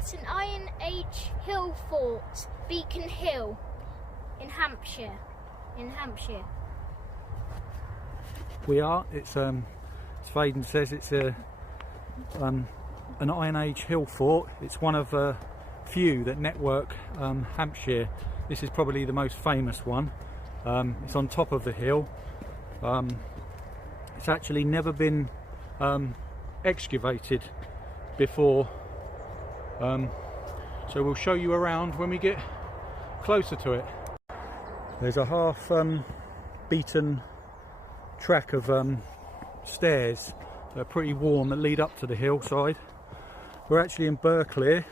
at an Iron Age hill fort, Beacon Hill, in Hampshire. We are. It's as Faden says, it's an Iron Age hill fort. It's one of a few that network Hampshire. This is probably the most famous one. It's on top of the hill. It's actually never been excavated before, so we'll show you around when we get closer to it. There's a half beaten track of stairs that are pretty worn that lead up to the hillside. We're actually in Burghclere,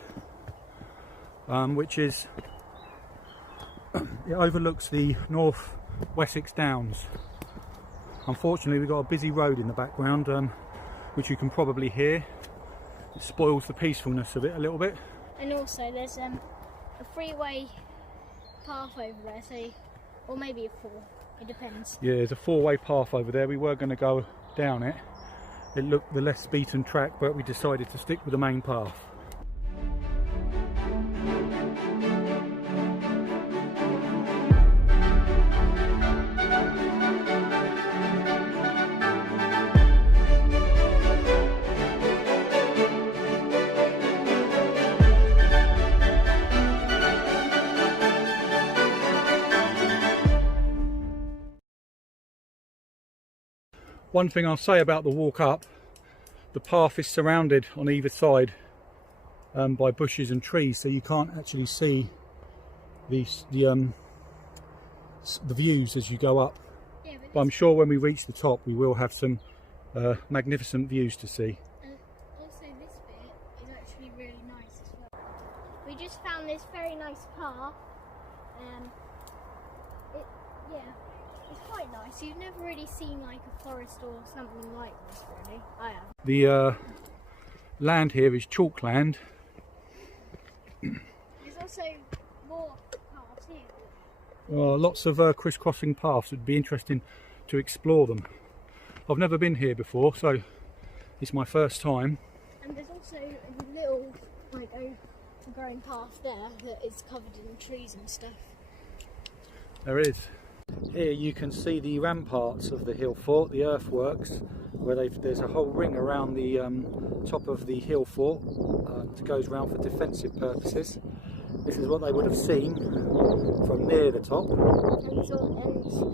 which is it overlooks the North Wessex Downs. Unfortunately, we've got a busy road in the background, which you can probably hear. It spoils the peacefulness of it a little bit. And also there's a freeway path over there, so, or maybe a four, it depends. Yeah, there's a four-way path over there. We were going to go down it. It looked the less beaten track, but we decided to stick with the main path. One thing I'll say about the walk up, the path is surrounded on either side by bushes and trees, so you can't actually see the views as you go up. Yeah, but I'm sure when we reach the top we will have some magnificent views to see. Also this bit is actually really nice as well. We just found this very nice path. It's quite nice. You've never really seen like a forest or something like this, really. I have. The land here is chalk land. There's also more paths here. Lots of crisscrossing paths. It'd be interesting to explore them. I've never been here before, so it's my first time. And there's also a little like overgrown path there that is covered in trees and stuff. There is. Here you can see the ramparts of the hill fort, the earthworks, where there's a whole ring around the top of the hill fort that goes around for defensive purposes. This is what they would have seen from near the top. And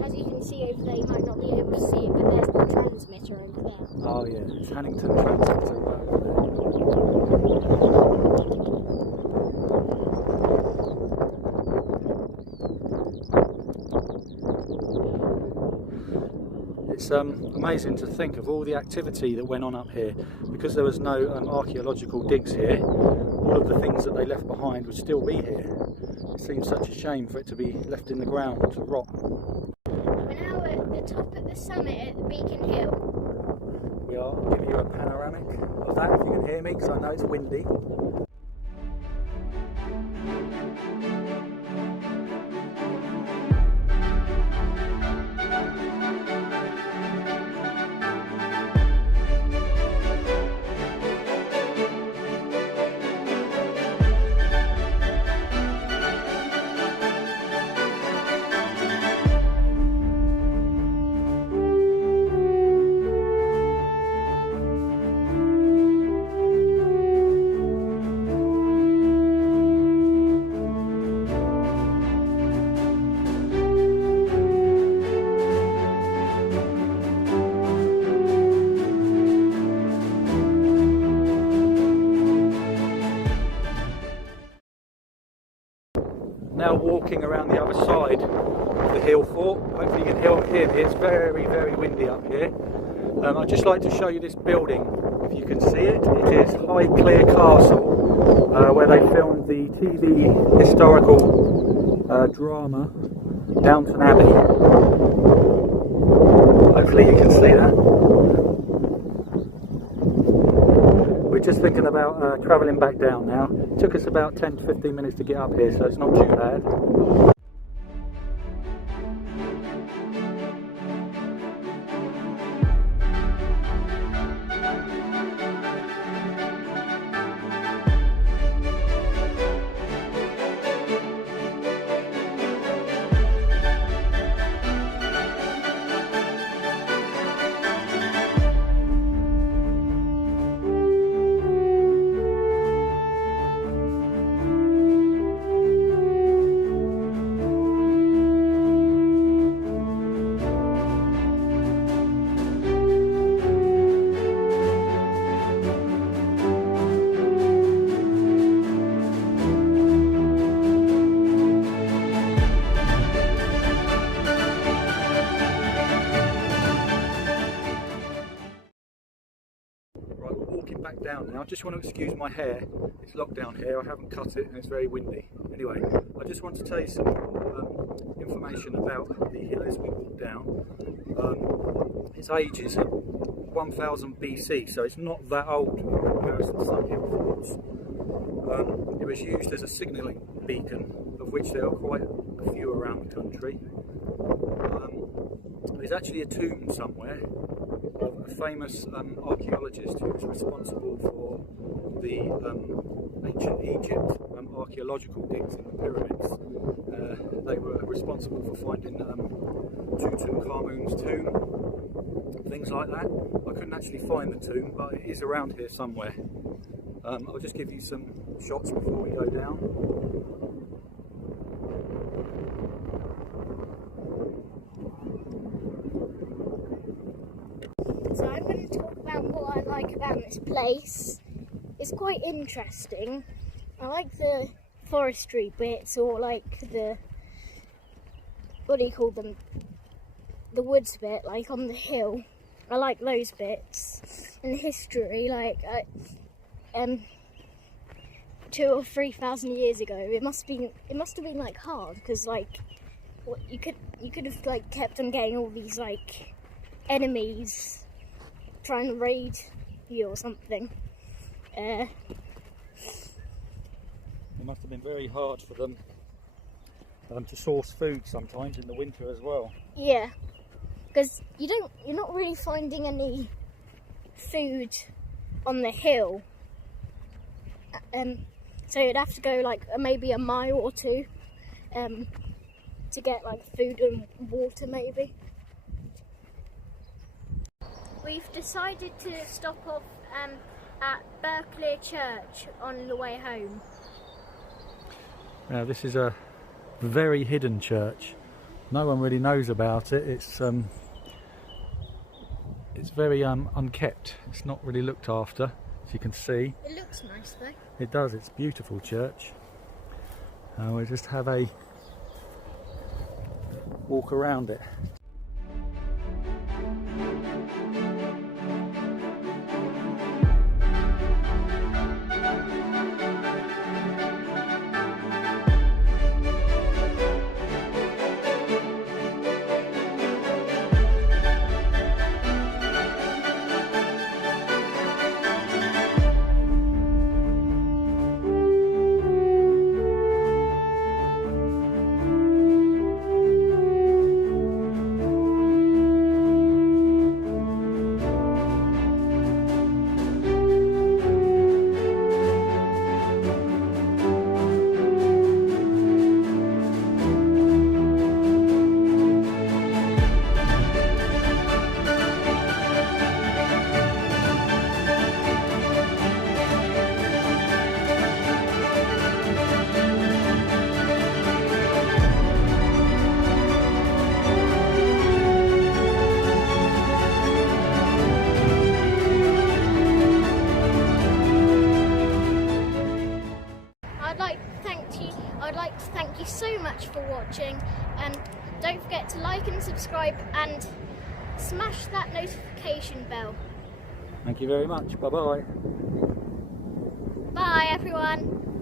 as you can see over there, you might not be able to see it, but there's the transmitter over there. Oh yeah, it's Hannington transmitter right over there. It's amazing to think of all the activity that went on up here. Because there was no archaeological digs here, all of the things that they left behind would still be here. It seems such a shame for it to be left in the ground to rot. We're now at the top of the summit at the Beacon Hill. We are. I'll give you a panoramic of that if you can hear me, because I know it's windy. Now walking around the other side of the hill fort. Hopefully you can hear me. It's very, very windy up here. I'd just like to show you this building, if you can see it. It is Highclere Castle, where they filmed the TV historical drama Downton Abbey. Hopefully you can see that. We're just thinking about travelling back down now. It took us about 10 to 15 minutes to get up here, so it's not too bad. Now I just want to excuse my hair, it's locked down here, I haven't cut it and it's very windy. Anyway, I just want to tell you some information about the hill as we walk down. Its age is 1000 BC, so it's not that old in comparison to some hill forts. It was used as a signalling beacon, of which there are quite a few around the country. There's actually a tomb somewhere of a famous archaeologist who was responsible for the ancient Egypt archaeological digs in the pyramids. They were responsible for finding Tutankhamun's tomb, things like that. I couldn't actually find the tomb, but it is around here somewhere. I'll just give you some shots before we go down. So I'm going to talk about what I like about this place. It's quite interesting. I like the forestry bits, or like the, what do you call them, the woods bit, like on the hill. I like those bits. And the history, like 2,000 or 3,000 years ago, it must have been like hard, because like you could have like kept on getting all these like enemies trying to raid you or something. It must have been very hard for them to source food sometimes in the winter as well. Yeah, because you're not really finding any food on the hill. So you'd have to go like maybe a mile or two to get like food and water maybe. We've decided to stop off at Burghclere Church on the way home. Now this is a very hidden church. No one really knows about it. It's very unkept. It's not really looked after, as you can see. It looks nice though. It does. It's a beautiful church. We'll just have a walk around it. I'd like to thank you so much for watching, and don't forget to like and subscribe and smash that notification bell. Thank you very much. Bye bye. Bye everyone.